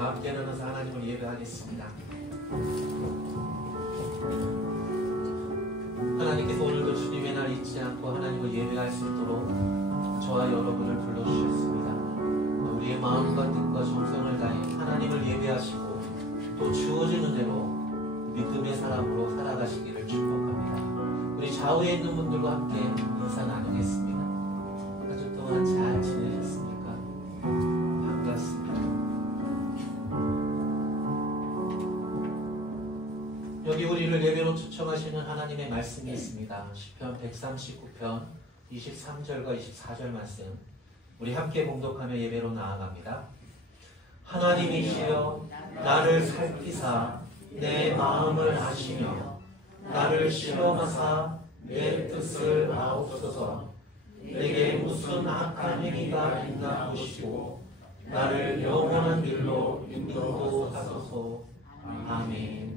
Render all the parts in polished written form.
다 함께 일어나서 하나님을 예배하겠습니다. 하나님께서 오늘도 주님의 날 잊지 않고 하나님을 예배할 수 있도록 저와 여러분을 불러주셨습니다. 우리의 마음과 뜻과 정성을 다해 하나님을 예배하시고 또 주어진 은혜로 믿음의 사람으로 살아가시기를 축복합니다. 우리 좌우에 있는 분들과 함께 인사 나누겠습니다. 한 주 동안 잘 지내셨습니까? 반갑습니다. 여기 우리를 예배로 초청하시는 하나님의 말씀이 있습니다. 시편 139편 23절과 24절 말씀, 우리 함께 봉독하며 예배로 나아갑니다. 하나님이시여 나를 살피사 내 마음을 아시며 나를 시험하사 내 뜻을 아옵소서. 내게 무슨 악한 행위가 있나 보시고 나를 영원한 길로 인도하소서. 아멘.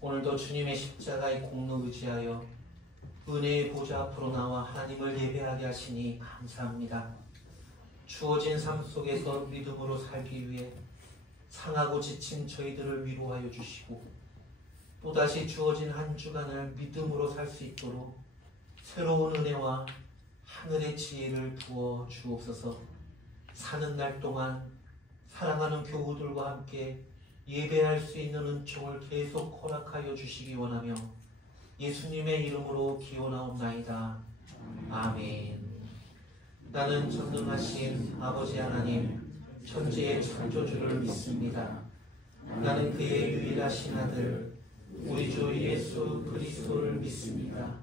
오늘도 주님의 십자가의 공로 의지하여 은혜의 보좌 앞으로 나와 하나님을 예배하게 하시니 감사합니다. 주어진 삶 속에서 믿음으로 살기 위해 상하고 지친 저희들을 위로하여 주시고 또다시 주어진 한 주간을 믿음으로 살 수 있도록 새로운 은혜와 하늘의 지혜를 부어 주옵소서. 사는 날 동안 사랑하는 교우들과 함께 예배할 수 있는 은총을 계속 허락하여 주시기 원하며 예수님의 이름으로 기원하옵나이다. 아멘. 나는 전능하신 아버지 하나님 천지의 창조주를 믿습니다. 나는 그의 유일하신 아들 우리 주 예수 그리스도를 믿습니다.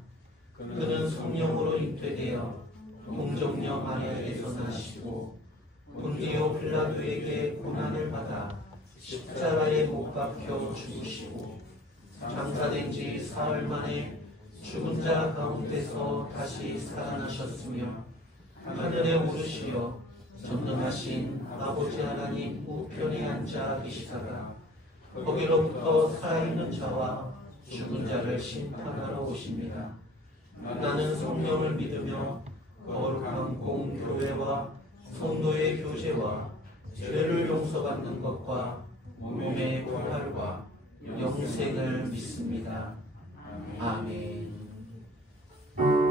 그는 성령으로 잉태되어 동정녀 마리아에게서 나시고 본디오 빌라도에게 고난을 받아 십자가에 못 박혀 죽으시고 장사된 지 사흘 만에 죽은 자 가운데서 다시 살아나셨으며 하늘에 오르시어 전능하신 아버지 하나님 우편에 앉아 계시다가 거기로부터 살아있는 자와 죽은 자를 심판하러 오십니다. 나는 성령을 믿으며 거룩한 공교회와 성도의 교제와 죄를 용서받는 것과 몸의 부활과 영생을 믿습니다. 아멘. Amen.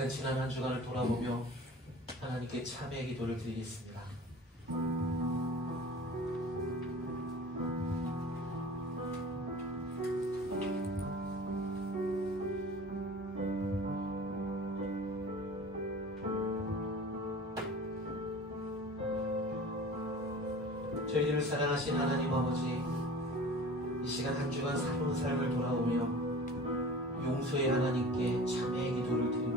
시간 지난 한 주간을 돌아보며 하나님께 참회의 기도를 드리겠습니다. 저희들을 사랑하신 하나님 아버지, 이 시간 한 주간 살아온 삶을 돌아오며 용서의 하나님께 참회의 기도를 드립니다.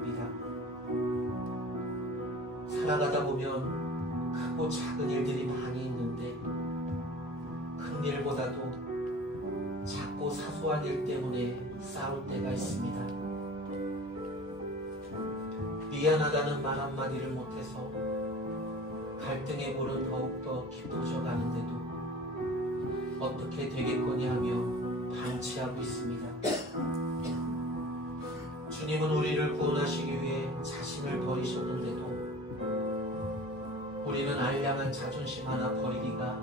살아가다 보면 크고 작은 일들이 많이 있는데 큰 일보다도 작고 사소한 일 때문에 싸울 때가 있습니다. 미안하다는 말 한마디를 못해서 갈등의 불은 더욱더 깊어져 가는데도 어떻게 되겠거니 하며 방치하고 있습니다. 주님은 우리를 구원하시기 위해 자신을 버리셨는데도 우리는 알량한 자존심 하나 버리기가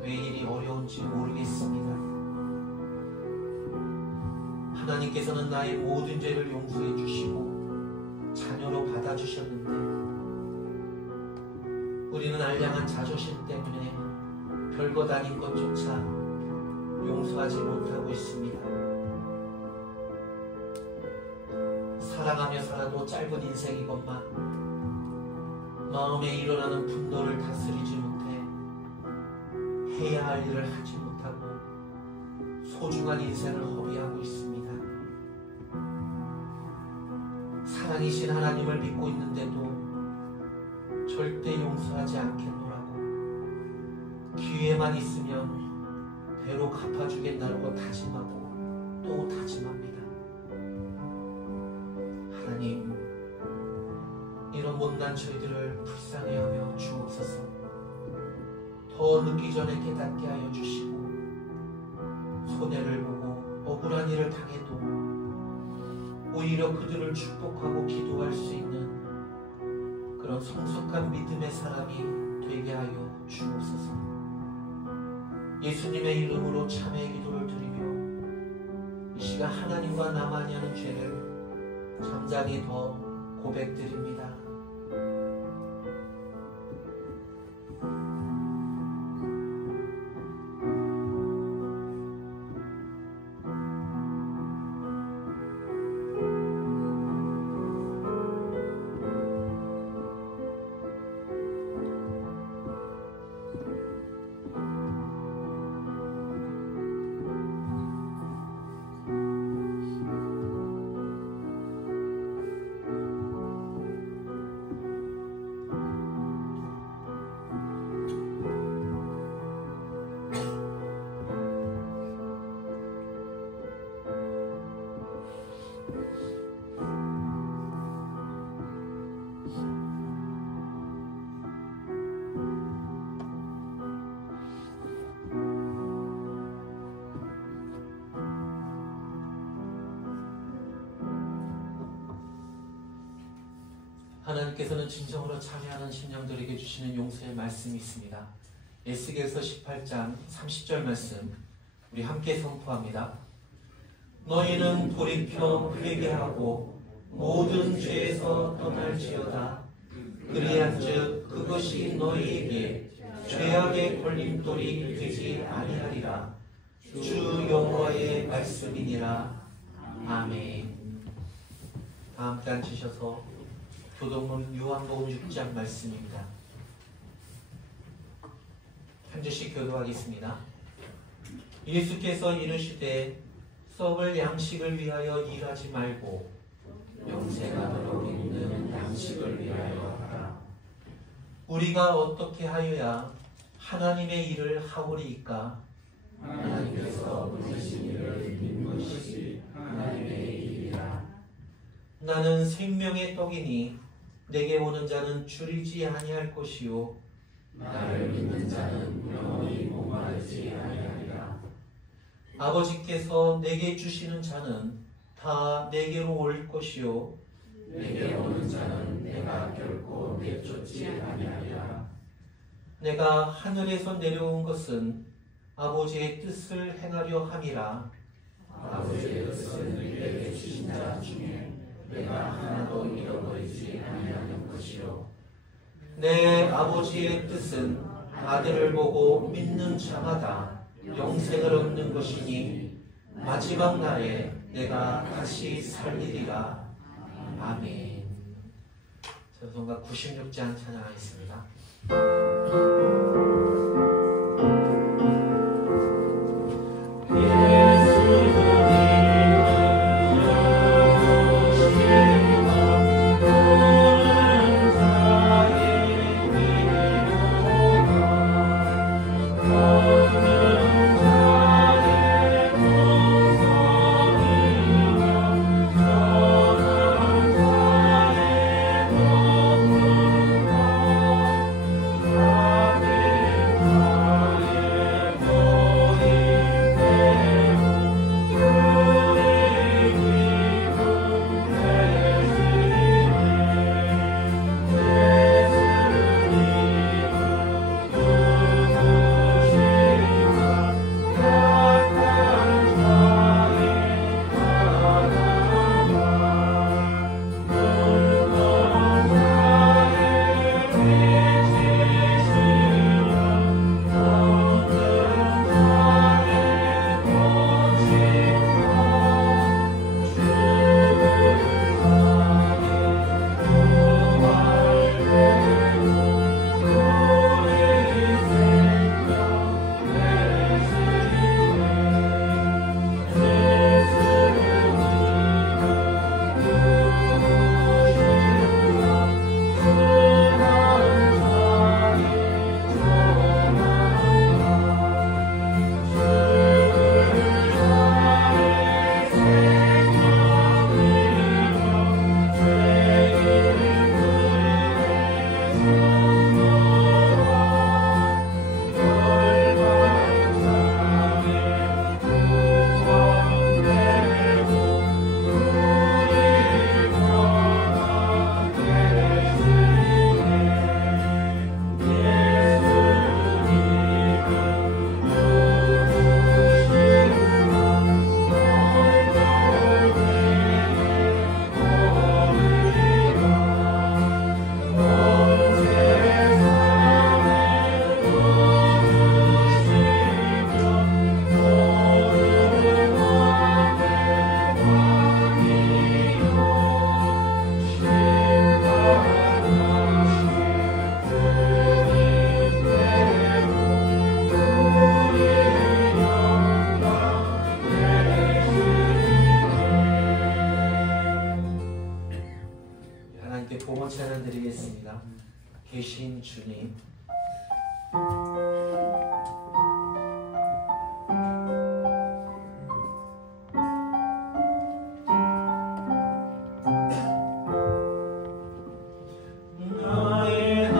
왜 이리 어려운지 모르겠습니다. 하나님께서는 나의 모든 죄를 용서해 주시고 자녀로 받아주셨는데 우리는 알량한 자존심 때문에 별것 아닌 것조차 용서하지 못하고 있습니다. 사랑하며 살아도 짧은 인생이건만 마음에 일어나는 분노를 다스리지 못해 해야 할 일을 하지 못하고 소중한 인생을 허비하고 있습니다. 사랑이신 하나님을 믿고 있는데도 절대 용서하지 않겠노라고 기회만 있으면 배로 갚아주겠다고 다짐하고 또 다짐합니다. 하나님, 이런 못난 저희들을 불쌍해하며 주옵소서. 더 늦기 전에 깨닫게 하여 주시고 손해를 보고 억울한 일을 당해도 오히려 그들을 축복하고 기도할 수 있는 그런 성숙한 믿음의 사람이 되게 하여 주옵소서. 예수님의 이름으로 참회의 기도를 드리며 이 시간 하나님과 나만이 하는 죄를 잠잠히 더 고백드립니다. 하나님께서는 진정으로 참회하는 심령들에게 주시는 용서의 말씀이 있습니다. 에스겔서 18장 30절 말씀 우리 함께 선포합니다. 너희는 돌이켜 회개하고 모든 죄에서 떠날지어다. 그리한즉 그것이 너희에게 죄악의 걸림돌이 되지 아니하리라. 주 여호와의 말씀이니라. 아멘. 다 함께 앉으셔서 교동문 요한복음 6장 말씀입니다. 한 주씩 교도하겠습니다. 예수께서 이르시되 썩을 양식을 위하여 일하지 말고 영생하도록 있는 양식을 위하여 하라. 우리가 어떻게 하여야 하나님의 일을 하오리이까? 하나님께서 보내신 일을 믿는 것이 하나님의 일이라. 나는 생명의 떡이니 내게 오는 자는 줄이지 아니할 것이요 나를 믿는 자는 영원히 목마르지 아니하리라. 아버지께서 내게 주시는 자는 다 내게로 올 것이요 내게 오는 자는 내가 결코 내쫓지 아니하리라. 내가 하늘에서 내려온 것은 아버지의 뜻을 행하려 함이라. 아버지의 뜻은 내게 주신 자 중에 내가 하나도 잃어버리지 아니하는 것이요 내 아버지의 뜻은 아들을 보고 믿는 자마다 영생을 얻는 것이니 마지막 날에 내가 다시 살리리라. 아멘. 찬송가 96장 찬양하겠습니다. 복원 찬양 드리겠습니다. 계신 주님. 나의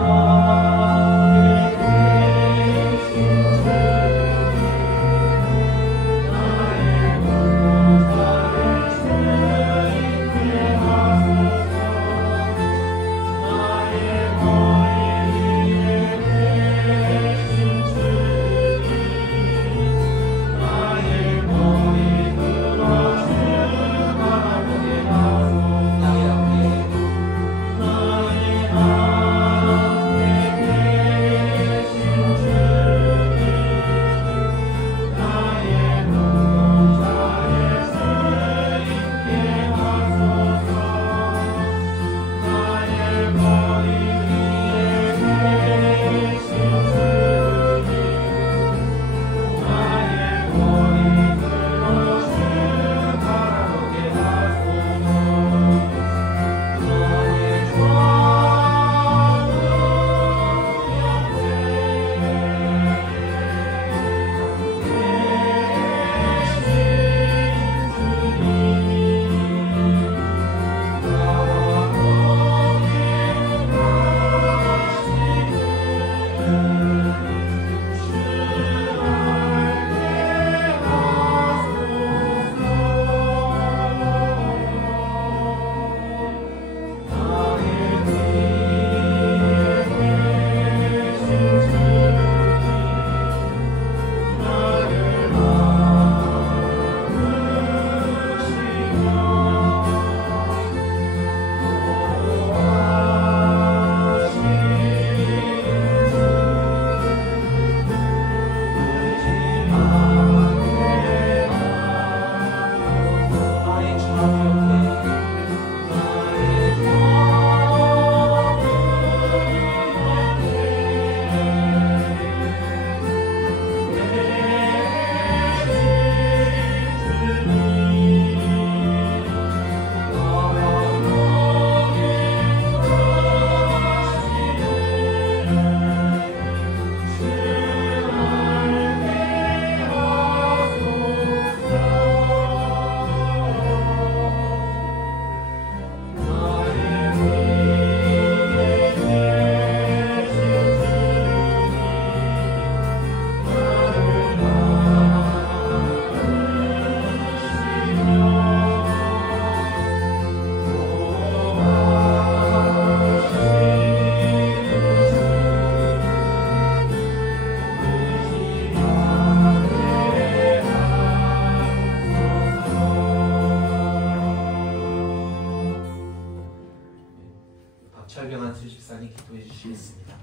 박철병한 집사님 기도해 주시겠습니다.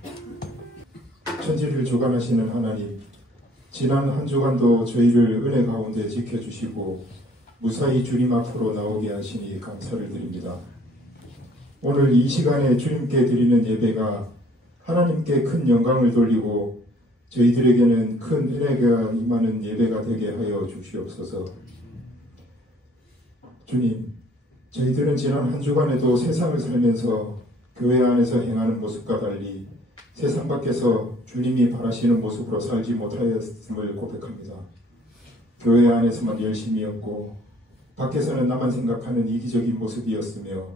천지를 주관하시는 하나님, 지난 한 주간도 저희를 은혜 가운데 지켜주시고 무사히 주님 앞으로 나오게 하시니 감사를 드립니다. 오늘 이 시간에 주님께 드리는 예배가 하나님께 큰 영광을 돌리고 저희들에게는 큰 은혜가 임하는 예배가 되게 하여 주시옵소서. 주님, 저희들은 지난 한 주간에도 세상을 살면서 교회 안에서 행하는 모습과 달리 세상 밖에서 주님이 바라시는 모습으로 살지 못하였음을 고백합니다. 교회 안에서만 열심히였고 밖에서는 나만 생각하는 이기적인 모습이었으며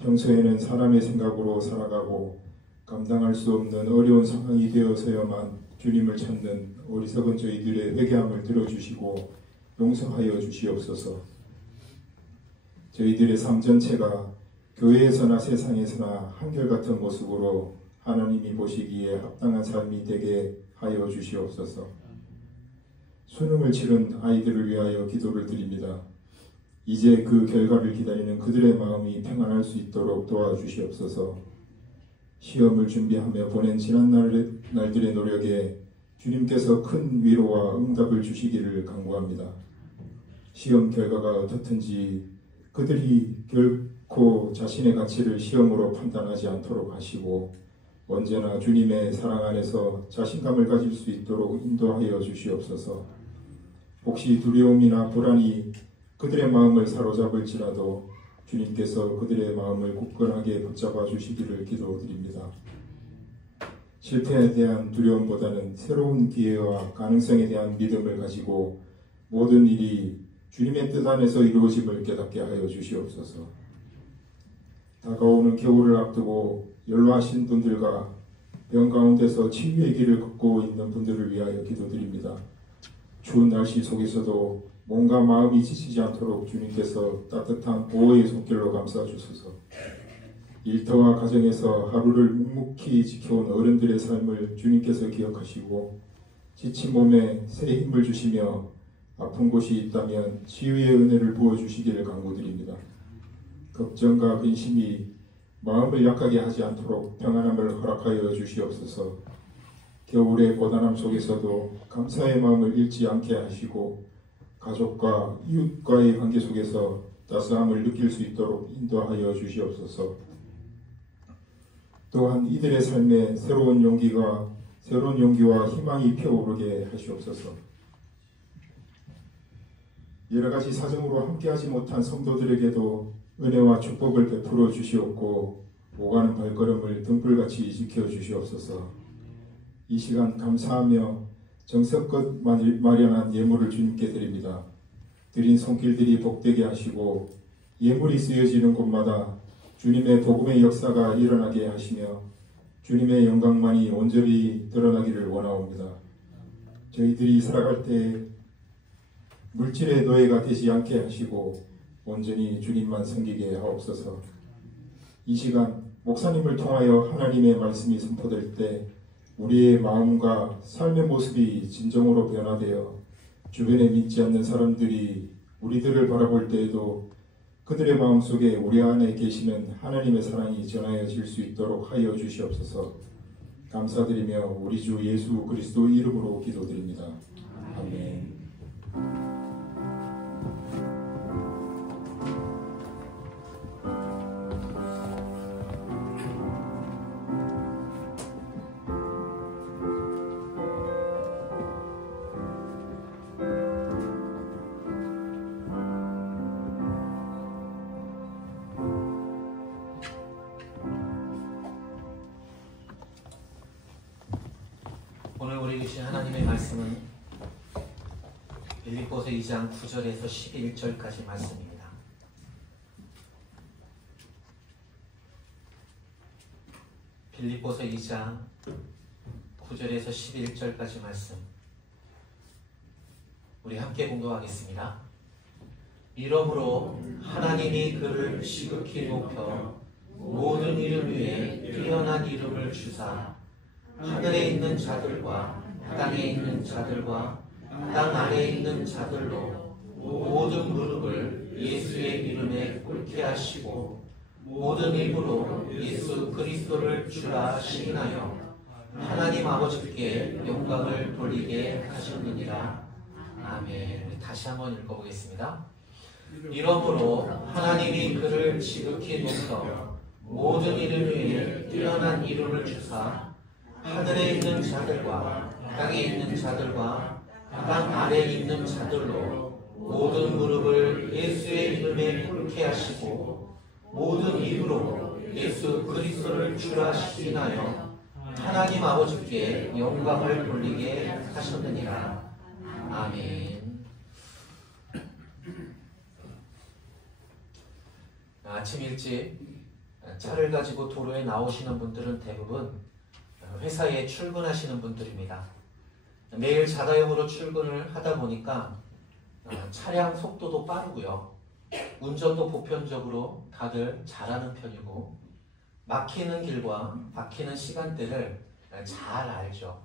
평소에는 사람의 생각으로 살아가고 감당할 수 없는 어려운 상황이 되어서야만 주님을 찾는 어리석은 저희들의 회개함을 들어주시고 용서하여 주시옵소서. 저희들의 삶 전체가 교회에서나 세상에서나 한결같은 모습으로 하나님이 보시기에 합당한 삶이 되게 하여 주시옵소서. 수능을 치른 아이들을 위하여 기도를 드립니다. 이제 그 결과를 기다리는 그들의 마음이 평안할 수 있도록 도와주시옵소서. 시험을 준비하며 보낸 지난 날들의 노력에 주님께서 큰 위로와 응답을 주시기를 간구합니다. 시험 결과가 어떻든지 그들이 결코 자신의 가치를 시험으로 판단하지 않도록 하시고 언제나 주님의 사랑 안에서 자신감을 가질 수 있도록 인도하여 주시옵소서. 혹시 두려움이나 불안이 그들의 마음을 사로잡을지라도 주님께서 그들의 마음을 굳건하게 붙잡아 주시기를 기도드립니다. 실패에 대한 두려움보다는 새로운 기회와 가능성에 대한 믿음을 가지고 모든 일이 주님의 뜻 안에서 이루어짐을 깨닫게 하여 주시옵소서. 다가오는 겨울을 앞두고 연로하신 분들과 병 가운데서 치유의 길을 걷고 있는 분들을 위하여 기도드립니다. 추운 날씨 속에서도 몸과 마음이 지치지 않도록 주님께서 따뜻한 보호의 손길로 감싸주소서. 일터와 가정에서 하루를 묵묵히 지켜온 어른들의 삶을 주님께서 기억하시고 지친 몸에 새 힘을 주시며 아픈 곳이 있다면 치유의 은혜를 부어주시기를 간구드립니다. 걱정과 근심이 마음을 약하게 하지 않도록 평안함을 허락하여 주시옵소서. 겨울의 고단함 속에서도 감사의 마음을 잃지 않게 하시고 가족과 이웃과의 관계 속에서 따스함을 느낄 수 있도록 인도하여 주시옵소서. 또한 이들의 삶에 새로운 용기와 희망이 피어오르게 하시옵소서. 여러가지 사정으로 함께하지 못한 성도들에게도 은혜와 축복을 베풀어 주시옵고 오가는 발걸음을 등불같이 지켜 주시옵소서. 이 시간 감사하며 정성껏 마련한 예물을 주님께 드립니다. 드린 손길들이 복되게 하시고 예물이 쓰여지는 곳마다 주님의 복음의 역사가 일어나게 하시며 주님의 영광만이 온전히 드러나기를 원하옵니다. 저희들이 살아갈 때 물질의 노예가 되지 않게 하시고 온전히 주님만 섬기게 하옵소서. 이 시간 목사님을 통하여 하나님의 말씀이 선포될 때 우리의 마음과 삶의 모습이 진정으로 변화되어 주변에 믿지 않는 사람들이 우리들을 바라볼 때에도 그들의 마음속에 우리 안에 계시는 하나님의 사랑이 전하여질 수 있도록 하여 주시옵소서. 감사드리며 우리 주 예수 그리스도 이름으로 기도드립니다. 아멘. 오늘 우리 주신 하나님의 말씀은 빌립보서 2장 9절에서 11절까지 말씀입니다. 빌립보서 2장 9절에서 11절까지 말씀 우리 함께 공독하겠습니다. 이러므로 하나님이 그를 지극히 높여 모든 이름 위에 뛰어난 이름을 주사 하늘에 있는 자들과 땅에 있는 자들과 땅 아래에 있는 자들로 모든 무릎을 예수의 이름에 꿇게 하시고 모든 입으로 예수 그리스도를 주라 시인하여 하나님 아버지께 영광을 돌리게 하셨느니라. 아멘. 다시 한번 읽어보겠습니다. 이러므로 하나님이 그를 지극히 높여 모든 이름 위에 뛰어난 이름을 주사 하늘에 있는 자들과 땅에 있는 자들과 땅 아래에 있는 자들로 모든 무릎을 예수의 이름에 꿇게 하시고 모든 입으로 예수 그리스도를 주라 시인하여 하나님 아버지께 영광을 돌리게 하셨느니라. 아멘. 아침 일찍 차를 가지고 도로에 나오시는 분들은 대부분 회사에 출근하시는 분들입니다. 매일 자가용으로 출근을 하다 보니까 차량 속도도 빠르고요. 운전도 보편적으로 다들 잘하는 편이고 막히는 길과 막히는 시간대를 잘 알죠.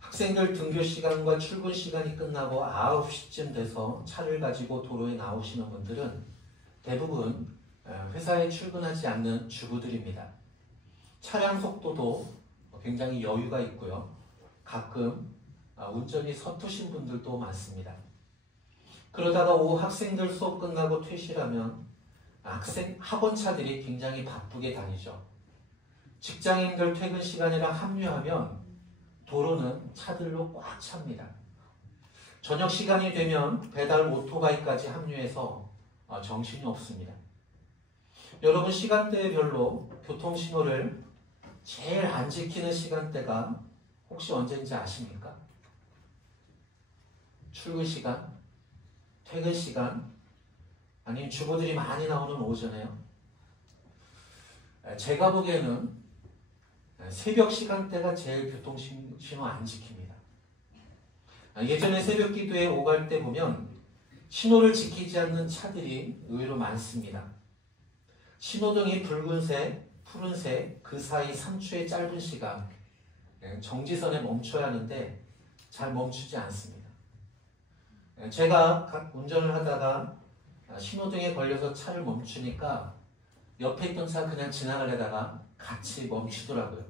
학생들 등교 시간과 출근 시간이 끝나고 9시쯤 돼서 차를 가지고 도로에 나오시는 분들은 대부분 회사에 출근하지 않는 주부들입니다. 차량 속도도 굉장히 여유가 있고요. 가끔 운전이 서투신 분들도 많습니다. 그러다가 오후 학생들 수업 끝나고 퇴실하면 학원차들이 굉장히 바쁘게 다니죠. 직장인들 퇴근 시간이랑 합류하면 도로는 차들로 꽉 찹니다. 저녁 시간이 되면 배달 오토바이까지 합류해서 정신이 없습니다. 여러분 시간대별로 교통신호를 제일 안 지키는 시간대가 혹시 언제인지 아십니까? 출근 시간, 퇴근 시간, 아니면 주부들이 많이 나오는 오전에요? 제가 보기에는 새벽 시간대가 제일 교통신호 안 지킵니다. 예전에 새벽 기도에 오갈 때 보면 신호를 지키지 않는 차들이 의외로 많습니다. 신호등이 붉은색, 푸른색 그 사이 3초의 짧은 시간 정지선에 멈춰야 하는데 잘 멈추지 않습니다. 제가 운전을 하다가 신호등에 걸려서 차를 멈추니까 옆에 있던 차 그냥 지나가려다가 같이 멈추더라고요.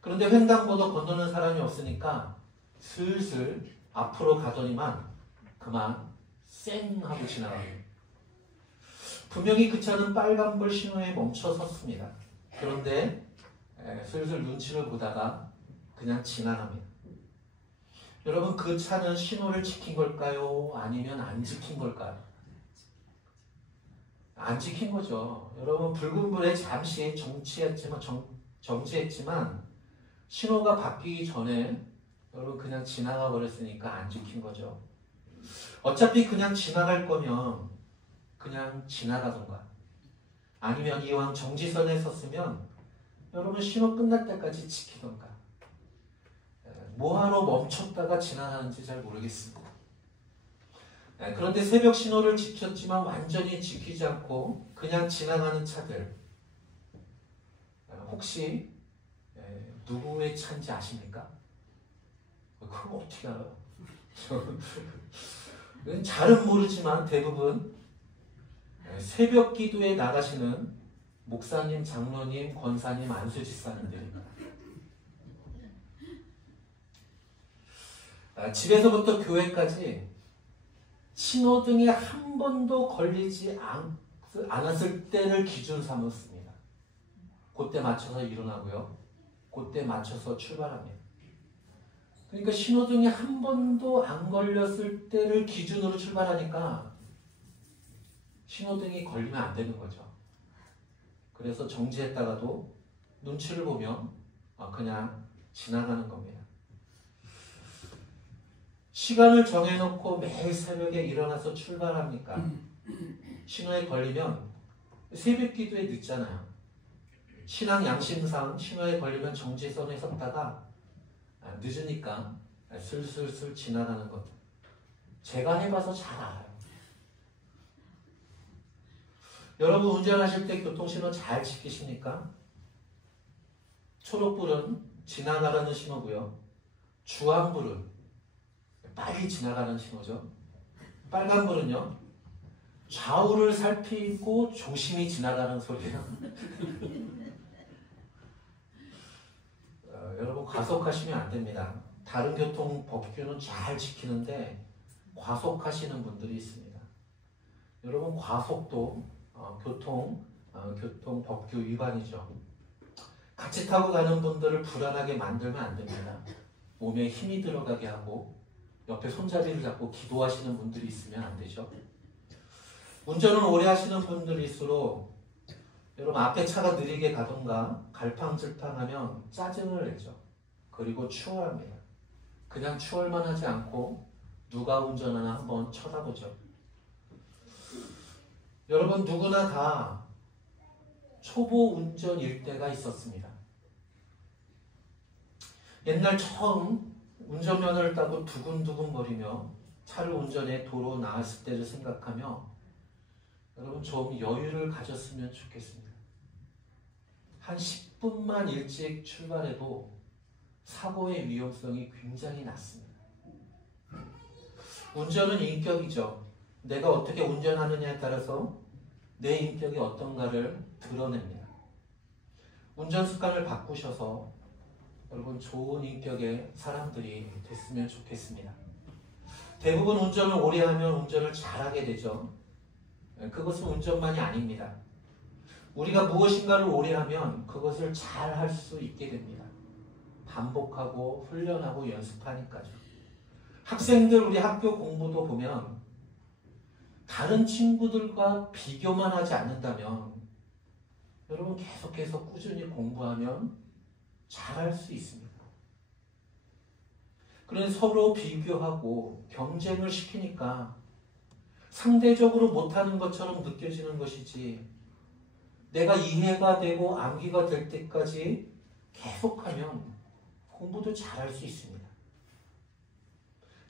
그런데 횡단보도 건너는 사람이 없으니까 슬슬 앞으로 가더니만 그만 쌩 하고 지나가요. 분명히 그 차는 빨간불 신호에 멈춰 섰습니다. 그런데 슬슬 눈치를 보다가 그냥 지나갑니다. 여러분 그 차는 신호를 지킨 걸까요? 아니면 안 지킨 걸까요? 안 지킨 거죠. 여러분 붉은 불에 잠시 정지했지만 신호가 바뀌기 전에 여러분 그냥 지나가 버렸으니까 안 지킨 거죠. 어차피 그냥 지나갈 거면 그냥 지나가던가 아니면 이왕 정지선에 섰으면 여러분 신호 끝날 때까지 지키던가 뭐하러 멈췄다가 지나가는지 잘 모르겠습니다. 그런데 새벽 신호를 지켰지만 완전히 지키지 않고 그냥 지나가는 차들 혹시 누구의 차인지 아십니까? 그거 어떻게 알아요? 잘은 모르지만 대부분 새벽 기도에 나가시는 목사님, 장로님, 권사님, 안수집사님들입니다. 집에서부터 교회까지 신호등에 한 번도 걸리지 않았을 때를 기준 삼았습니다. 그때 맞춰서 일어나고요. 그때 맞춰서 출발합니다. 그러니까 신호등에 한 번도 안 걸렸을 때를 기준으로 출발하니까 신호등이 걸리면 안 되는 거죠. 그래서 정지했다가도 눈치를 보면 그냥 지나가는 겁니다. 시간을 정해놓고 매일 새벽에 일어나서 출발합니까? 신호에 걸리면 새벽 기도에 늦잖아요. 신앙 양심상 신호에 걸리면 정지선에 섰다가 늦으니까 슬슬슬 지나가는 것. 제가 해봐서 잘 알아요. 여러분 운전하실 때 교통신호 잘 지키십니까? 초록불은 지나가라는 신호고요. 주황불은 빨리 지나가는 신호죠. 빨간불은요. 좌우를 살피고 조심히 지나가는 소리예요. 여러분 과속하시면 안 됩니다. 다른 교통 법규는 잘 지키는데 과속하시는 분들이 있습니다. 여러분 과속도 교통 법규 위반이죠. 같이 타고 가는 분들을 불안하게 만들면 안 됩니다. 몸에 힘이 들어가게 하고 옆에 손잡이를 잡고 기도하시는 분들이 있으면 안 되죠. 운전을 오래 하시는 분들일수록 여러분 앞에 차가 느리게 가던가 갈팡질팡하면 짜증을 내죠. 그리고 추월합니다. 그냥 추월만 하지 않고 누가 운전하나 한번 쳐다보죠. 여러분 누구나 다 초보 운전일 때가 있었습니다. 옛날 처음 운전면허를 따고 두근두근 거리며 차를 운전해 도로 나왔을 때를 생각하며 여러분 좀 여유를 가졌으면 좋겠습니다. 한 10분만 일찍 출발해도 사고의 위험성이 굉장히 낮습니다. 운전은 인격이죠. 내가 어떻게 운전하느냐에 따라서 내 인격이 어떤가를 드러냅니다. 운전 습관을 바꾸셔서 여러분 좋은 인격의 사람들이 됐으면 좋겠습니다. 대부분 운전을 오래 하면 운전을 잘하게 되죠. 그것은 운전만이 아닙니다. 우리가 무엇인가를 오래 하면 그것을 잘 할 수 있게 됩니다. 반복하고 훈련하고 연습하니까요. 학생들 우리 학교 공부도 보면 다른 친구들과 비교만 하지 않는다면 여러분 계속해서 꾸준히 공부하면 잘할 수 있습니다. 그런데 서로 비교하고 경쟁을 시키니까 상대적으로 못하는 것처럼 느껴지는 것이지 내가 이해가 되고 암기가 될 때까지 계속하면 공부도 잘할 수 있습니다.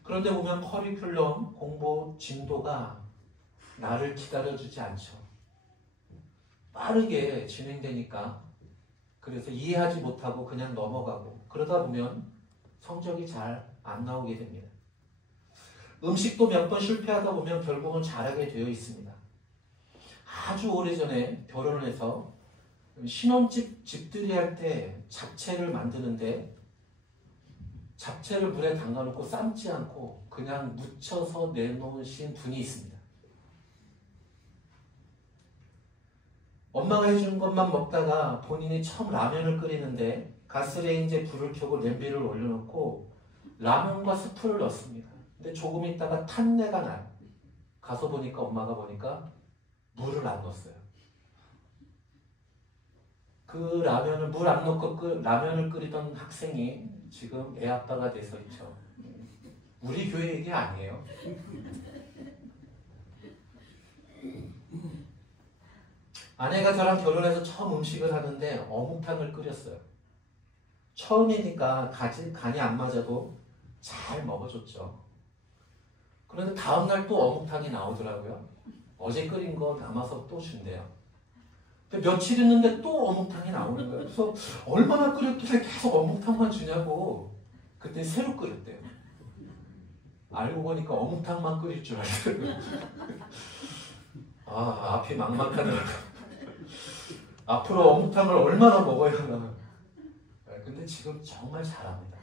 그런데 보면 커리큘럼 공부 진도가 나를 기다려주지 않죠. 빠르게 진행되니까 그래서 이해하지 못하고 그냥 넘어가고 그러다 보면 성적이 잘 안 나오게 됩니다. 음식도 몇 번 실패하다 보면 결국은 잘하게 되어 있습니다. 아주 오래전에 결혼을 해서 신혼집 집들이 할 때 잡채를 만드는데 잡채를 물에 담가놓고 삶지 않고 그냥 묻혀서 내놓으신 분이 있습니다. 엄마가 해주는 것만 먹다가 본인이 처음 라면을 끓이는데 가스레인지에 불을 켜고 냄비를 올려놓고 라면과 스프를 넣습니다. 근데 조금 있다가 탄내가 나요. 가서 보니까 엄마가 보니까 물을 안 넣었어요. 그 라면을 물 안 넣고 라면을 끓이던 학생이 지금 애 아빠가 돼서 있죠. 우리 교회 얘기 아니에요. 아내가 저랑 결혼해서 처음 음식을 하는데 어묵탕을 끓였어요. 처음이니까 간이 안 맞아도 잘 먹어줬죠. 그런데 다음날 또 어묵탕이 나오더라고요. 어제 끓인 거 남아서 또 준대요. 근데 며칠 있는데 또 어묵탕이 나오는 거예요. 그래서 얼마나 끓였길래 계속 어묵탕만 주냐고 그때 새로 끓였대요. 알고 보니까 어묵탕만 끓일 줄 알더라고요. 아, 앞이 막막하더라고요. 앞으로 어묵탕을 얼마나 먹어야 하나. 근데 지금 정말 잘합니다.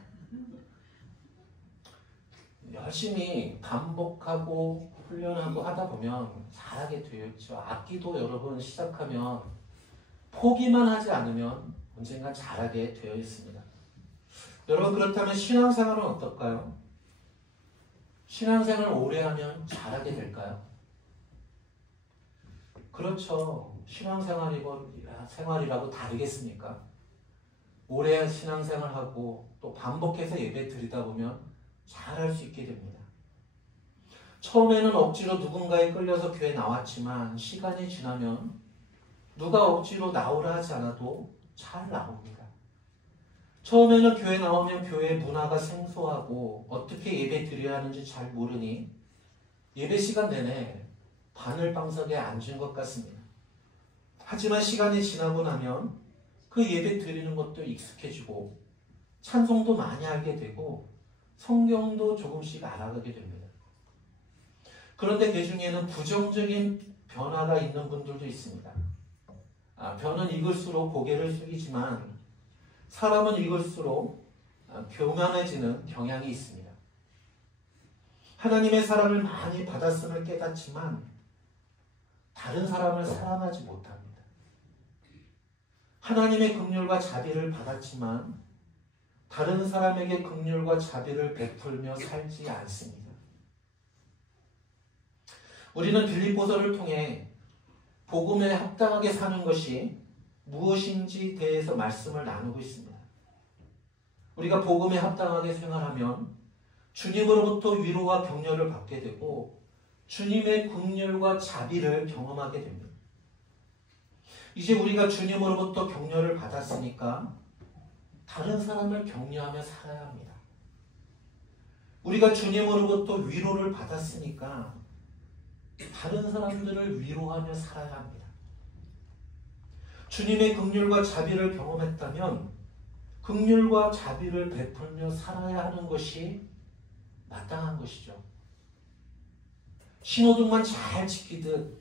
열심히 반복하고 훈련하고 하다 보면 잘하게 되어 있죠. 악기도 여러분 시작하면 포기만 하지 않으면 언젠가 잘하게 되어 있습니다. 여러분 그렇다면 신앙생활은 어떨까요? 신앙생활을 오래 하면 잘하게 될까요? 그렇죠. 신앙생활이라고 다르겠습니까? 오래 신앙생활하고 또 반복해서 예배 드리다 보면 잘할 수 있게 됩니다. 처음에는 억지로 누군가에 끌려서 교회 나왔지만 시간이 지나면 누가 억지로 나오라 하지 않아도 잘 나옵니다. 처음에는 교회 나오면 교회 문화가 생소하고 어떻게 예배 드려야 하는지 잘 모르니 예배 시간 내내 바늘방석에 앉은 것 같습니다. 하지만 시간이 지나고 나면 그 예배 드리는 것도 익숙해지고 찬송도 많이 알게 되고 성경도 조금씩 알아가게 됩니다. 그런데 그 중에는 부정적인 변화가 있는 분들도 있습니다. 변은 익을수록 고개를 숙이지만 사람은 익을수록 교만해지는 경향이 있습니다. 하나님의 사랑을 많이 받았음을 깨닫지만 다른 사람을 사랑하지 못합니다. 하나님의 긍휼과 자비를 받았지만 다른 사람에게 긍휼과 자비를 베풀며 살지 않습니다. 우리는 빌립보서를 통해 복음에 합당하게 사는 것이 무엇인지 대해서 말씀을 나누고 있습니다. 우리가 복음에 합당하게 생활하면 주님으로부터 위로와 격려를 받게 되고 주님의 긍휼과 자비를 경험하게 됩니다. 이제 우리가 주님으로부터 격려를 받았으니까 다른 사람을 격려하며 살아야 합니다. 우리가 주님으로부터 위로를 받았으니까 다른 사람들을 위로하며 살아야 합니다. 주님의 긍휼과 자비를 경험했다면 긍휼과 자비를 베풀며 살아야 하는 것이 마땅한 것이죠. 신호등만 잘 지키듯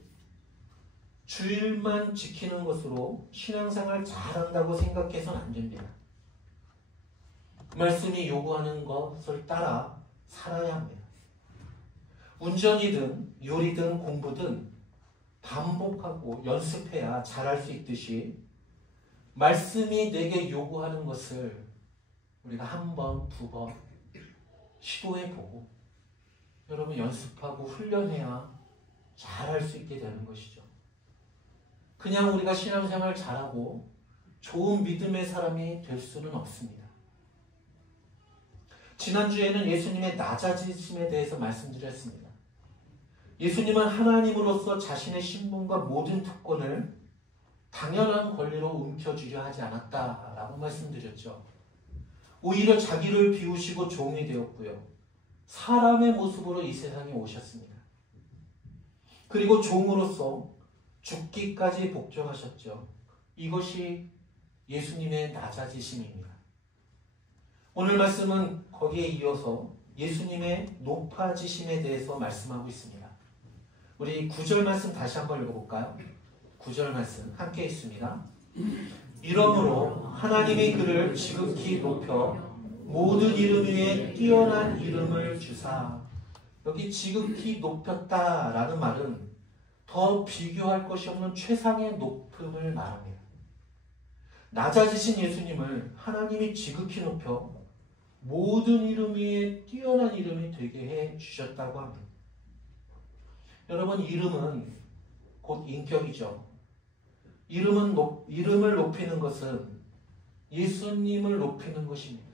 주일만 지키는 것으로 신앙생활 잘한다고 생각해서는 안 됩니다. 말씀이 요구하는 것을 따라 살아야 합니다. 운전이든 요리든 공부든 반복하고 연습해야 잘할 수 있듯이 말씀이 내게 요구하는 것을 우리가 한 번, 두 번 시도해보고 여러분 연습하고 훈련해야 잘할 수 있게 되는 것이죠. 그냥 우리가 신앙생활 잘하고 좋은 믿음의 사람이 될 수는 없습니다. 지난주에는 예수님의 낮아지심에 대해서 말씀드렸습니다. 예수님은 하나님으로서 자신의 신분과 모든 특권을 당연한 권리로 움켜쥐려 하지 않았다라고 말씀드렸죠. 오히려 자기를 비우시고 종이 되었고요. 사람의 모습으로 이 세상에 오셨습니다. 그리고 종으로서 죽기까지 복종하셨죠. 이것이 예수님의 낮아지심입니다. 오늘 말씀은 거기에 이어서 예수님의 높아지심에 대해서 말씀하고 있습니다. 우리 9절 말씀 다시 한번 읽어볼까요? 9절 말씀 함께 있습니다. 이러므로 하나님이 그를 지극히 높여 모든 이름 위에 뛰어난 이름을 주사. 여기 지극히 높였다라는 말은 더 비교할 것이 없는 최상의 높음을 말합니다. 낮아지신 예수님을 하나님이 지극히 높여 모든 이름 위에 뛰어난 이름이 되게 해 주셨다고 합니다. 여러분, 이름은 곧 인격이죠. 이름을 높이는 것은 예수님을 높이는 것입니다.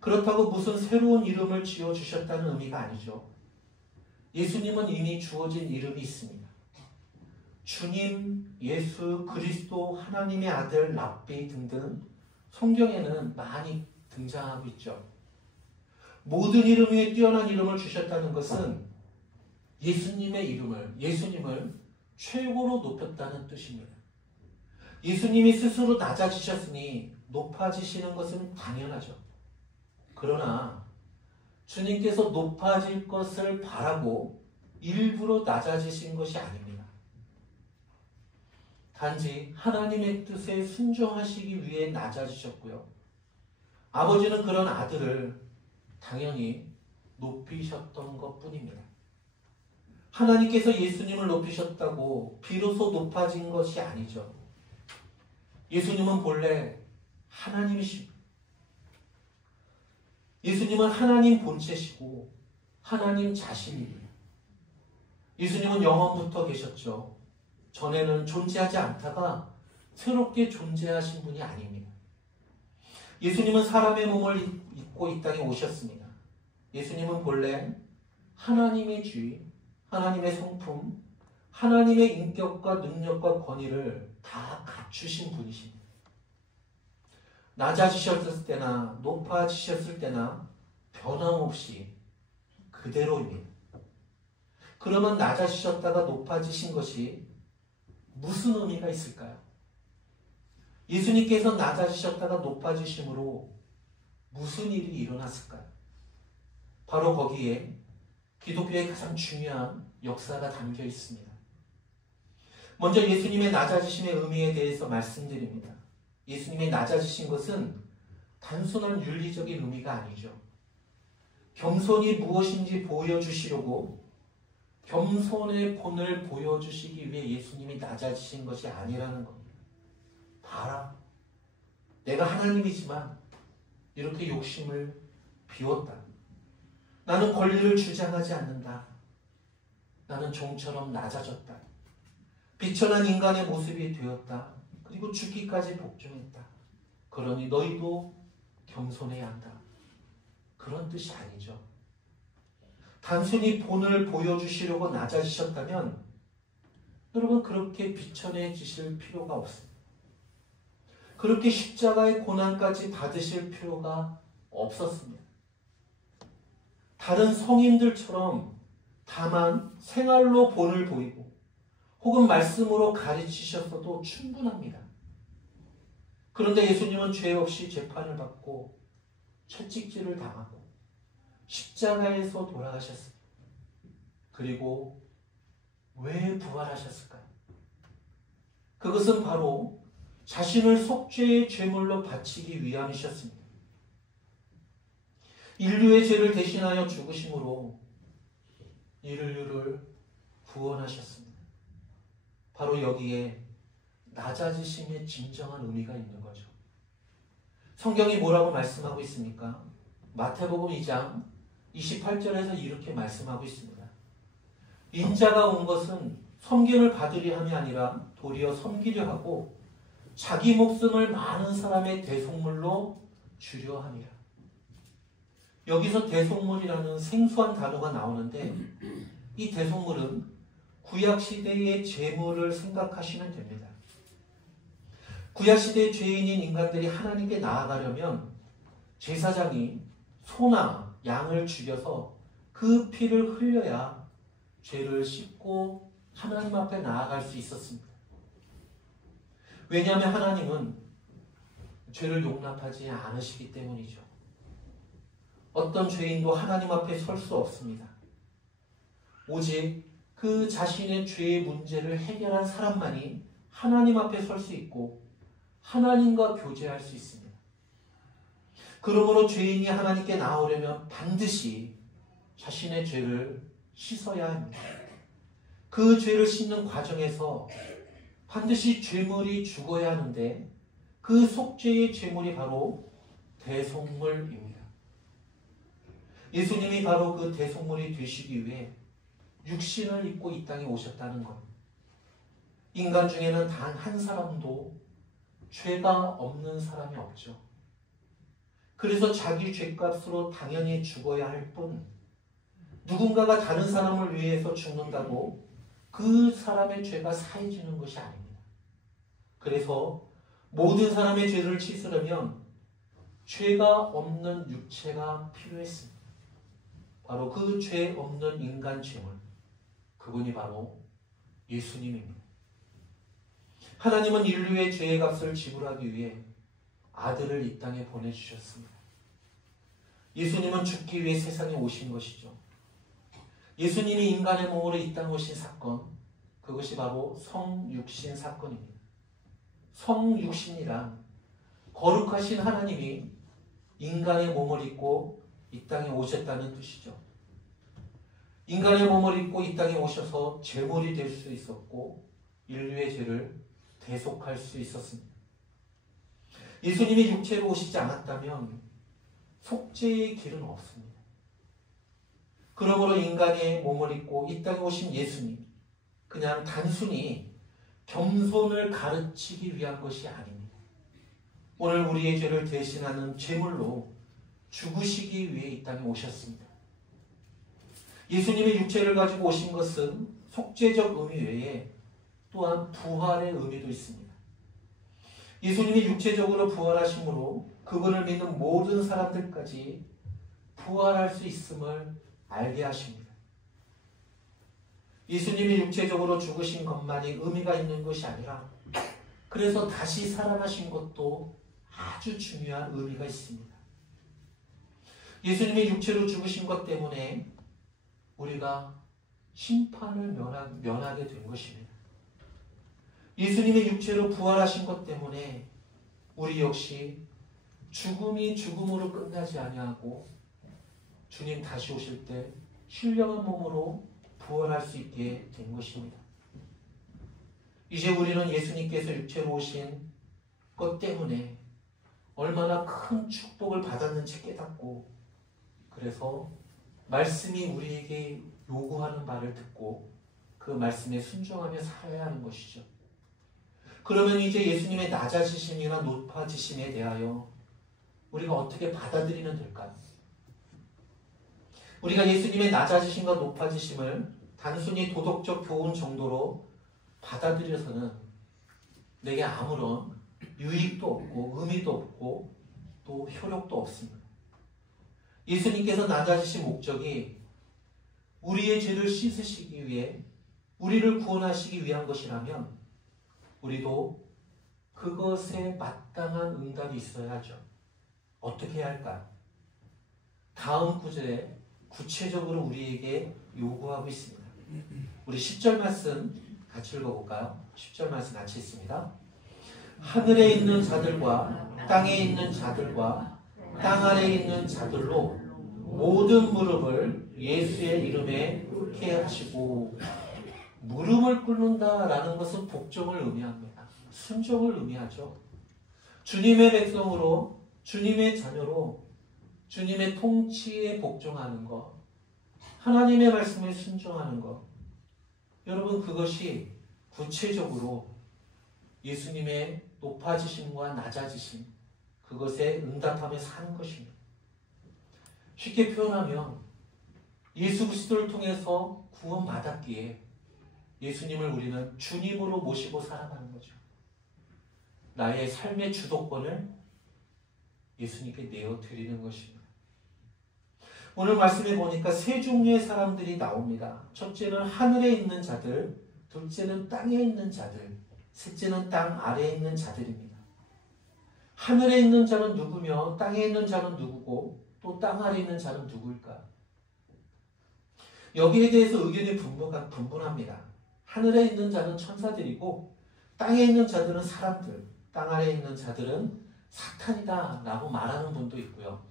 그렇다고 무슨 새로운 이름을 지어주셨다는 의미가 아니죠. 예수님은 이미 주어진 이름이 있습니다. 주님, 예수, 그리스도, 하나님의 아들, 랍비 등등 성경에는 많이 등장하고 있죠. 모든 이름 위에 뛰어난 이름을 주셨다는 것은 예수님을 최고로 높였다는 뜻입니다. 예수님이 스스로 낮아지셨으니 높아지시는 것은 당연하죠. 그러나 주님께서 높아질 것을 바라고 일부러 낮아지신 것이 아닙니다. 단지 하나님의 뜻에 순종하시기 위해 낮아지셨고요. 아버지는 그런 아들을 당연히 높이셨던 것뿐입니다. 하나님께서 예수님을 높이셨다고 비로소 높아진 것이 아니죠. 예수님은 본래 하나님이십니다. 예수님은 하나님 본체시고 하나님 자신입니다. 예수님은 영원부터 계셨죠. 전에는 존재하지 않다가 새롭게 존재하신 분이 아닙니다. 예수님은 사람의 몸을 입고 이 땅에 오셨습니다. 예수님은 본래 하나님의 주인, 하나님의 성품, 하나님의 인격과 능력과 권위를 다 갖추신 분이십니다. 낮아지셨을 때나 높아지셨을 때나 변함없이 그대로입니다. 그러면 낮아지셨다가 높아지신 것이 무슨 의미가 있을까요? 예수님께서 낮아지셨다가 높아지심으로 무슨 일이 일어났을까요? 바로 거기에 기독교의 가장 중요한 역사가 담겨 있습니다. 먼저 예수님의 낮아지심의 의미에 대해서 말씀드립니다. 예수님의 낮아지신 것은 단순한 윤리적인 의미가 아니죠. 겸손이 무엇인지 보여주시려고 겸손의 본을 보여주시기 위해 예수님이 낮아지신 것이 아니라는 겁니다. 봐라, 내가 하나님이지만 이렇게 욕심을 비웠다. 나는 권리를 주장하지 않는다. 나는 종처럼 낮아졌다. 비천한 인간의 모습이 되었다. 그리고 죽기까지 복종했다. 그러니 너희도 겸손해야 한다. 그런 뜻이 아니죠. 단순히 본을 보여주시려고 낮아지셨다면 여러분 그렇게 비천해지실 필요가 없습니다. 그렇게 십자가의 고난까지 받으실 필요가 없었습니다. 다른 성인들처럼 다만 생활로 본을 보이고 혹은 말씀으로 가르치셨어도 충분합니다. 그런데 예수님은 죄 없이 재판을 받고 채찍질을 당하고 십자가에서 돌아가셨습니다. 그리고 왜 부활하셨을까요? 그것은 바로 자신을 속죄의 제물로 바치기 위함이셨습니다. 인류의 죄를 대신하여 죽으심으로 인류를 구원하셨습니다. 바로 여기에 낮아지심의 진정한 의미가 있는 거죠. 성경이 뭐라고 말씀하고 있습니까? 마태복음 2장 28절에서 이렇게 말씀하고 있습니다. 인자가 온 것은 섬김을 받으려 함이 아니라 도리어 섬기려 하고 자기 목숨을 많은 사람의 대속물로 주려 함이라. 여기서 대속물이라는 생소한 단어가 나오는데 이 대속물은 구약시대의 제물을 생각하시면 됩니다. 구약시대의 죄인인 인간들이 하나님께 나아가려면 제사장이 소나 양을 죽여서 그 피를 흘려야 죄를 씻고 하나님 앞에 나아갈 수 있었습니다. 왜냐하면 하나님은 죄를 용납하지 않으시기 때문이죠. 어떤 죄인도 하나님 앞에 설 수 없습니다. 오직 그 자신의 죄의 문제를 해결한 사람만이 하나님 앞에 설 수 있고 하나님과 교제할 수 있습니다. 그러므로 죄인이 하나님께 나오려면 반드시 자신의 죄를 씻어야 합니다. 그 죄를 씻는 과정에서 반드시 죄물이 죽어야 하는데 그 속죄의 죄물이 바로 대속물입니다. 예수님이 바로 그 대속물이 되시기 위해 육신을 입고 이 땅에 오셨다는 것. 인간 중에는 단 한 사람도 죄가 없는 사람이 없죠. 그래서 자기 죄값으로 당연히 죽어야 할 뿐 누군가가 다른 사람을 위해서 죽는다고 그 사람의 죄가 사해지는 것이 아닙니다. 그래서 모든 사람의 죄를 씻으려면 죄가 없는 육체가 필요했습니다. 바로 그 죄 없는 인간 죄물, 그분이 바로 예수님입니다. 하나님은 인류의 죄의 값을 지불하기 위해 아들을 이 땅에 보내주셨습니다. 예수님은 죽기 위해 세상에 오신 것이죠. 예수님이 인간의 몸으로 이 땅에 오신 사건, 그것이 바로 성육신 사건입니다. 성육신이란 거룩하신 하나님이 인간의 몸을 입고 이 땅에 오셨다는 뜻이죠. 인간의 몸을 입고 이 땅에 오셔서 제물이 될 수 있었고 인류의 죄를 대속할 수 있었습니다. 예수님이 육체로 오시지 않았다면 속죄의 길은 없습니다. 그러므로 인간의 몸을 입고 이 땅에 오신 예수님, 그냥 단순히 겸손을 가르치기 위한 것이 아닙니다. 오늘 우리의 죄를 대신하는 제물로 죽으시기 위해 이 땅에 오셨습니다. 예수님이 육체를 가지고 오신 것은 속죄적 의미 외에 또한 부활의 의미도 있습니다. 예수님이 육체적으로 부활하심으로 그분을 믿는 모든 사람들까지 부활할 수 있음을 알게 하십니다. 예수님이 육체적으로 죽으신 것만이 의미가 있는 것이 아니라 그래서 다시 살아나신 것도 아주 중요한 의미가 있습니다. 예수님이 육체로 죽으신 것 때문에 우리가 심판을 면하게 된 것입니다. 예수님의 육체로 부활하신 것 때문에 우리 역시 죽음이 죽음으로 끝나지 아니하고 주님 다시 오실 때 신령한 몸으로 부활할 수 있게 된 것입니다. 이제 우리는 예수님께서 육체로 오신 것 때문에 얼마나 큰 축복을 받았는지 깨닫고, 그래서 말씀이 우리에게 요구하는 말을 듣고 그 말씀에 순종하며 살아야 하는 것이죠. 그러면 이제 예수님의 낮아지심이나 높아지심에 대하여 우리가 어떻게 받아들이면 될까요? 우리가 예수님의 낮아지심과 높아지심을 단순히 도덕적 교훈 정도로 받아들여서는 내게 아무런 유익도 없고 의미도 없고 또 효력도 없습니다. 예수님께서 낮아지신 목적이 우리의 죄를 씻으시기 위해 우리를 구원하시기 위한 것이라면 우리도 그것에 마땅한 응답이 있어야 하죠. 어떻게 해야 할까요? 다음 구절에 구체적으로 우리에게 요구하고 있습니다. 우리 10절 말씀 같이 읽어볼까요? 10절 말씀 같이 읽습니다. 하늘에 있는 자들과 땅에 있는 자들과 땅 아래에 있는 자들로 모든 무릎을 예수의 이름에 꿇게 하시고, 무릎을 꿇는다라는 것은 복종을 의미합니다. 순종을 의미하죠. 주님의 백성으로, 주님의 자녀로 주님의 통치에 복종하는 것, 하나님의 말씀에 순종하는 것, 여러분 그것이 구체적으로 예수님의 높아지심과 낮아지심, 그것에 응답하며 사는 것입니다. 쉽게 표현하면 예수 그리스도를 통해서 구원받았기에 예수님을 우리는 주님으로 모시고 살아가는 거죠. 나의 삶의 주도권을 예수님께 내어드리는 것입니다. 오늘 말씀에 보니까 세 종류의 사람들이 나옵니다. 첫째는 하늘에 있는 자들, 둘째는 땅에 있는 자들, 셋째는 땅 아래에 있는 자들입니다. 하늘에 있는 자는 누구며 땅에 있는 자는 누구고 또 땅 아래에 있는 자는 누구일까요? 여기에 대해서 의견이 분분합니다. 하늘에 있는 자는 천사들이고 땅에 있는 자들은 사람들, 땅 아래에 있는 자들은 사탄이다 라고 말하는 분도 있고요.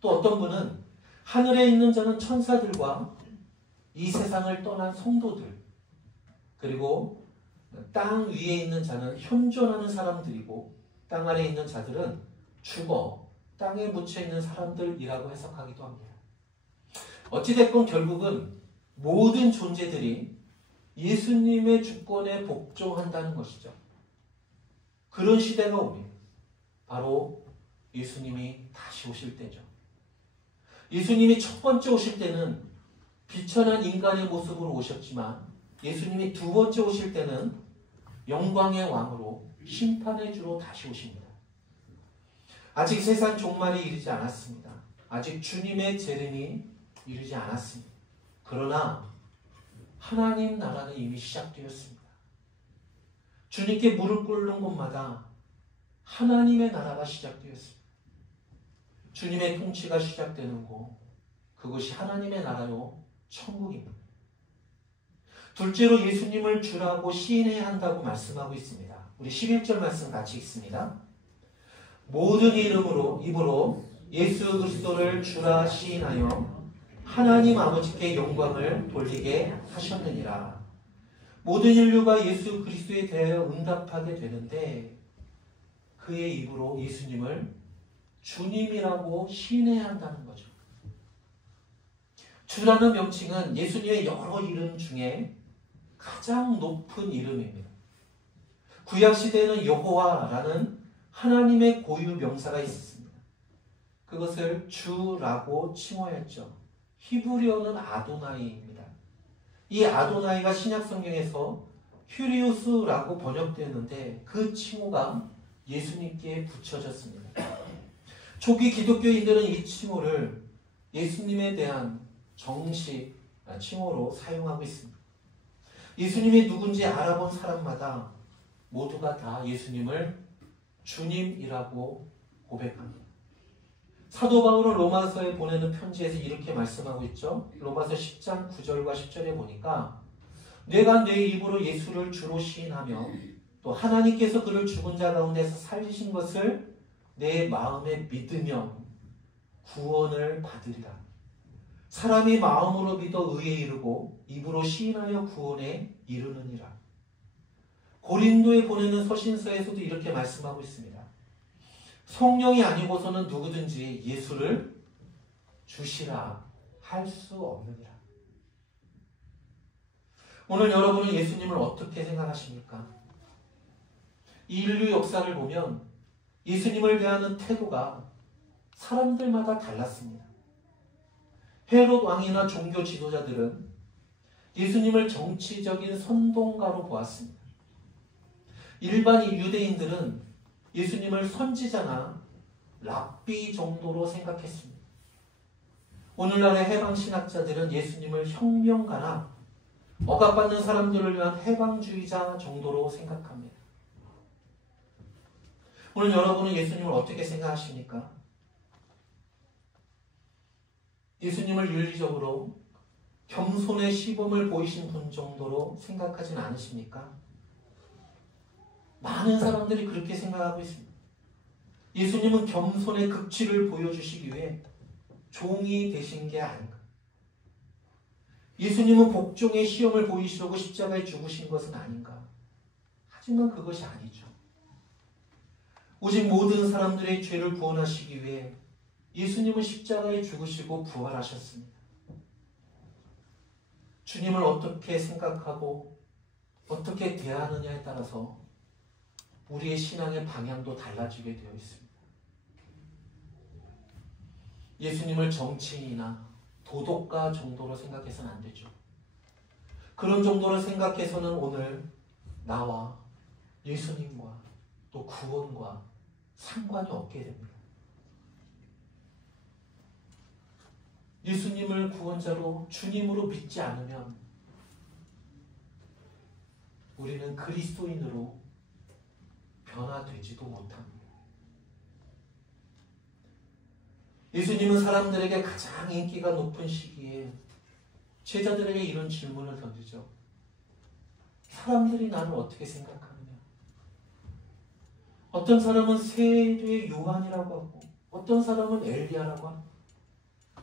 또 어떤 분은 하늘에 있는 자는 천사들과 이 세상을 떠난 성도들, 그리고 땅 위에 있는 자는 현존하는 사람들이고 땅 아래에 있는 자들은 죽어 땅에 묻혀있는 사람들이라고 해석하기도 합니다. 어찌됐건 결국은 모든 존재들이 예수님의 주권에 복종한다는 것이죠. 그런 시대가 옵니다. 바로 예수님이 다시 오실 때죠. 예수님이 첫 번째 오실 때는 비천한 인간의 모습으로 오셨지만 예수님이 두 번째 오실 때는 영광의 왕으로 심판의 주로 다시 오십니다. 아직 세상 종말이 이르지 않았습니다. 아직 주님의 재림이 이르지 않았습니다. 그러나 하나님 나라는 이미 시작되었습니다. 주님께 무릎 꿇는 곳마다 하나님의 나라가 시작되었습니다. 주님의 통치가 시작되는 곳, 그것이 하나님의 나라요 천국입니다. 둘째로 예수님을 주라고 시인해야 한다고 말씀하고 있습니다. 우리 11절 말씀 같이 읽습니다. 모든 입으로 예수 그리스도를 주라 시인하여 하나님 아버지께 영광을 돌리게 하셨느니라. 모든 인류가 예수 그리스도에 대하여 응답하게 되는데 그의 입으로 예수님을 주님이라고 시인해야 한다는 거죠. 주라는 명칭은 예수님의 여러 이름 중에 가장 높은 이름입니다. 구약시대에는 여호와라는 하나님의 고유 명사가 있었습니다. 그것을 주라고 칭호했죠. 히브리어는 아도나이입니다. 이 아도나이가 신약성경에서 휴리우스라고 번역되었는데 그 칭호가 예수님께 붙여졌습니다. 초기 기독교인들은 이 칭호를 예수님에 대한 정식 칭호로 사용하고 있습니다. 예수님이 누군지 알아본 사람마다 모두가 다 예수님을 주님이라고 고백합니다. 사도 바울은 로마서에 보내는 편지에서 이렇게 말씀하고 있죠. 로마서 10장 9절과 10절에 보니까 내가 내 입으로 예수를 주로 시인하며 또 하나님께서 그를 죽은 자 가운데서 살리신 것을 내 마음에 믿으며 구원을 받으리라. 사람이 마음으로 믿어 의에 이르고 입으로 시인하여 구원에 이르느니라. 고린도에 보내는 서신서에서도 이렇게 말씀하고 있습니다. 성령이 아니고서는 누구든지 예수를 주시라 할 수 없느니라. 오늘 여러분은 예수님을 어떻게 생각하십니까? 이 인류 역사를 보면 예수님을 대하는 태도가 사람들마다 달랐습니다. 헤롯 왕이나 종교 지도자들은 예수님을 정치적인 선동가로 보았습니다. 일반 유대인들은 예수님을 선지자나 랍비 정도로 생각했습니다. 오늘날의 해방신학자들은 예수님을 혁명가나 억압받는 사람들을 위한 해방주의자 정도로 생각합니다. 오늘 여러분은 예수님을 어떻게 생각하십니까? 예수님을 윤리적으로 겸손의 시범을 보이신 분 정도로 생각하진 않으십니까? 많은 사람들이 그렇게 생각하고 있습니다. 예수님은 겸손의 극치를 보여주시기 위해 종이 되신 게 아닌가. 예수님은 복종의 시험을 보이시려고 십자가에 죽으신 것은 아닌가. 하지만 그것이 아니죠. 오직 모든 사람들의 죄를 구원하시기 위해 예수님은 십자가에 죽으시고 부활하셨습니다. 주님을 어떻게 생각하고 어떻게 대하느냐에 따라서 우리의 신앙의 방향도 달라지게 되어 있습니다. 예수님을 정치인이나 도덕가 정도로 생각해서는 안 되죠. 그런 정도로 생각해서는 오늘 나와 예수님과 또 구원과 상관이 없게 됩니다. 예수님을 구원자로 주님으로 믿지 않으면 우리는 그리스도인으로 변화되지도 못합니다. 예수님은 사람들에게 가장 인기가 높은 시기에 제자들에게 이런 질문을 던지죠. 사람들이 나를 어떻게 생각하느냐? 어떤 사람은 세례의 요한이라고 하고 어떤 사람은 엘리야라고 하고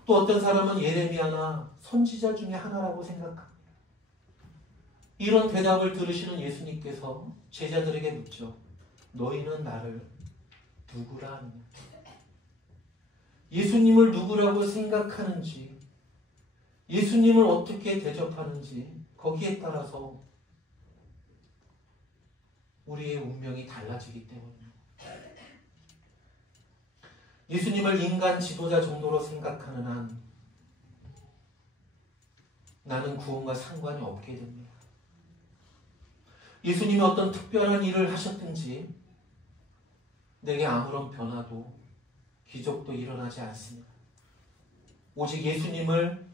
또 어떤 사람은 예레미야나 선지자 중에 하나라고 생각합니다. 이런 대답을 들으시는 예수님께서 제자들에게 묻죠. 너희는 나를 누구라 하느냐? 예수님을 누구라고 생각하는지, 예수님을 어떻게 대접하는지 거기에 따라서 우리의 운명이 달라지기 때문입니다. 예수님을 인간 지도자 정도로 생각하는 한 나는 구원과 상관이 없게 됩니다. 예수님이 어떤 특별한 일을 하셨든지 내게 아무런 변화도 기적도 일어나지 않습니다. 오직 예수님을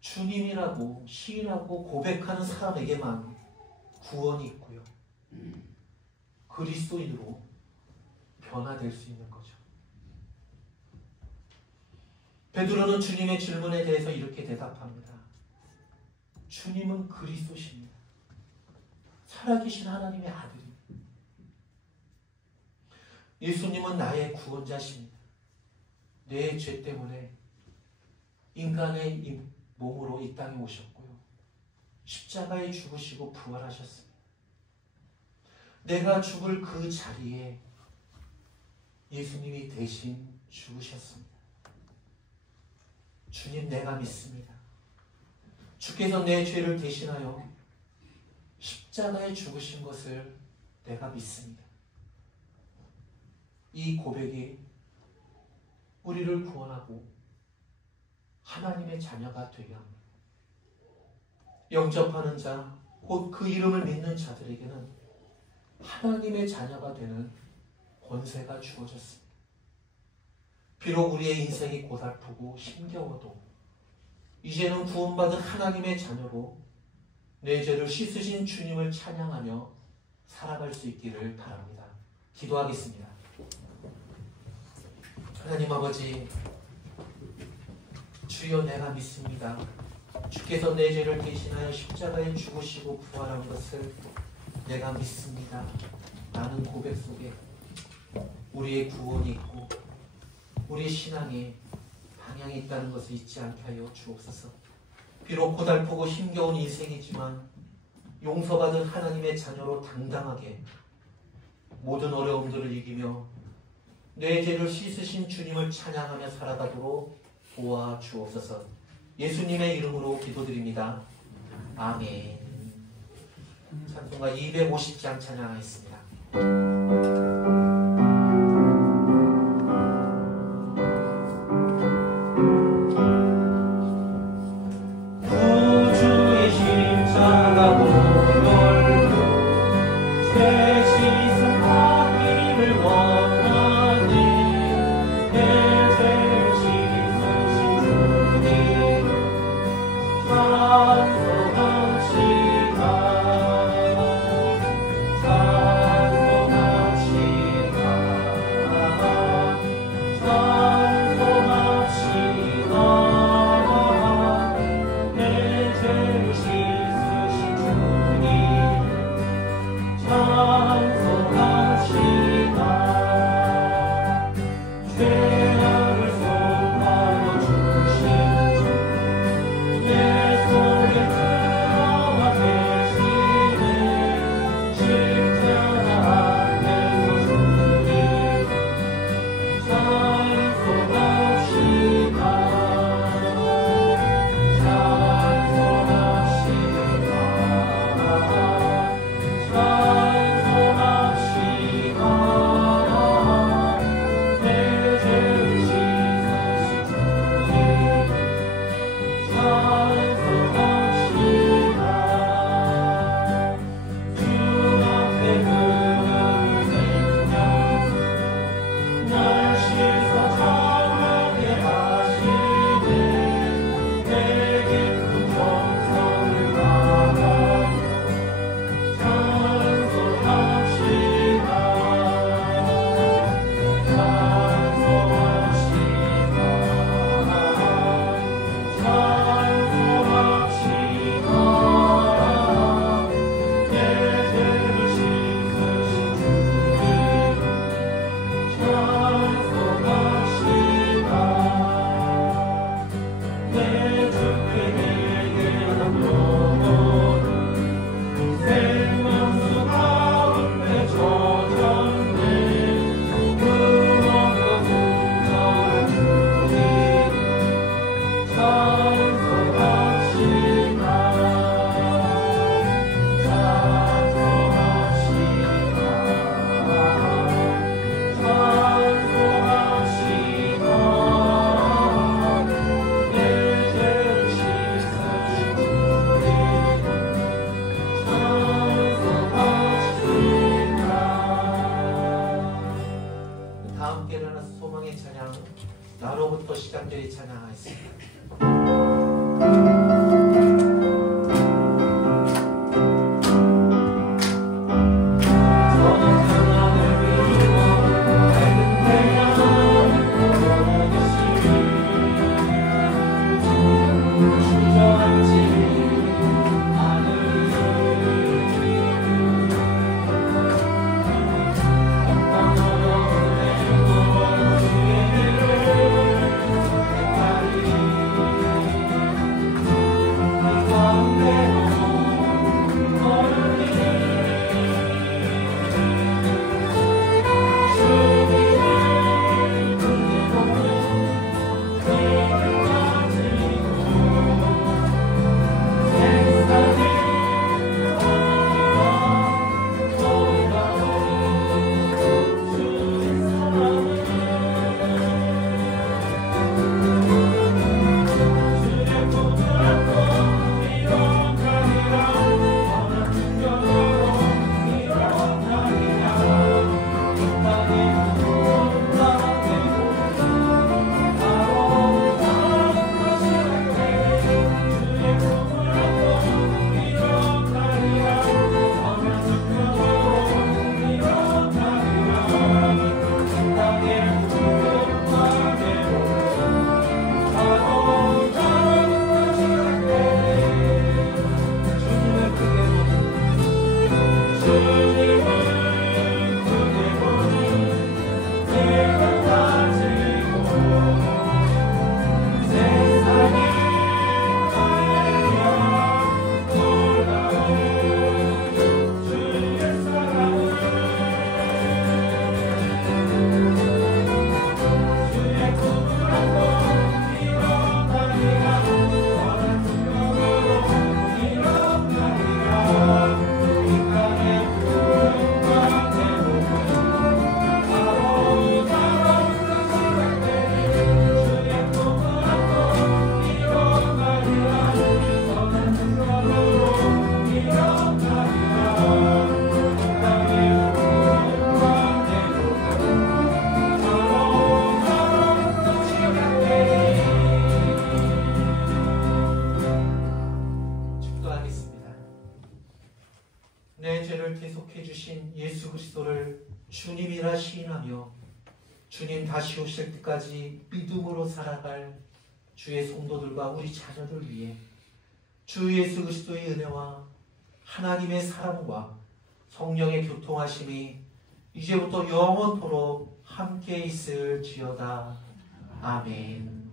주님이라고 시인하고 고백하는 사람에게만 구원이 있고요. 그리스도인으로 변화될 수 있는 거죠. 베드로는 주님의 질문에 대해서 이렇게 대답합니다. 주님은 그리스도십니다. 살아계신 하나님의 아들입니다. 예수님은 나의 구원자십니다. 내 죄 때문에 인간의 몸으로 이 땅에 오셨고요. 십자가에 죽으시고 부활하셨습니다. 내가 죽을 그 자리에 예수님이 대신 죽으셨습니다. 주님, 내가 믿습니다. 주께서 내 죄를 대신하여 십자가에 죽으신 것을 내가 믿습니다. 이 고백이 우리를 구원하고 하나님의 자녀가 되게 합니다. 영접하는 자, 곧 그 이름을 믿는 자들에게는 하나님의 자녀가 되는 권세가 주어졌습니다. 비록 우리의 인생이 고달프고 힘겨워도 이제는 구원받은 하나님의 자녀로 내 죄를 씻으신 주님을 찬양하며 살아갈 수 있기를 바랍니다. 기도하겠습니다. 하나님 아버지, 주여 내가 믿습니다. 주께서 내 죄를 대신하여 십자가에 죽으시고 부활한 것을 내가 믿습니다. 라는 고백 속에 우리의 구원이 있고 우리의 신앙에 방향이 있다는 것을 잊지 않게 하여 주옵소서. 비록 고달프고 힘겨운 인생이지만 용서받은 하나님의 자녀로 당당하게 모든 어려움들을 이기며 내 죄를 씻으신 주님을 찬양하며 살아가도록 도와주옵소서. 예수님의 이름으로 기도드립니다. 아멘. 찬송가 250장 찬양하겠습니다. 구주의 십자가 보혈로 죄 씻은 하나님을 원하네. 내 죄를 씻으신 주님 찬송합시다. 나로부터 시작되리 찬양하겠습니다. 주님이라 시인하며 주님 다시 오실 때까지 믿음으로 살아갈 주의 성도들과 우리 자녀들 위해 주 예수 그리스도의 은혜와 하나님의 사랑과 성령의 교통하심이 이제부터 영원토록 함께 있을지어다. 아멘.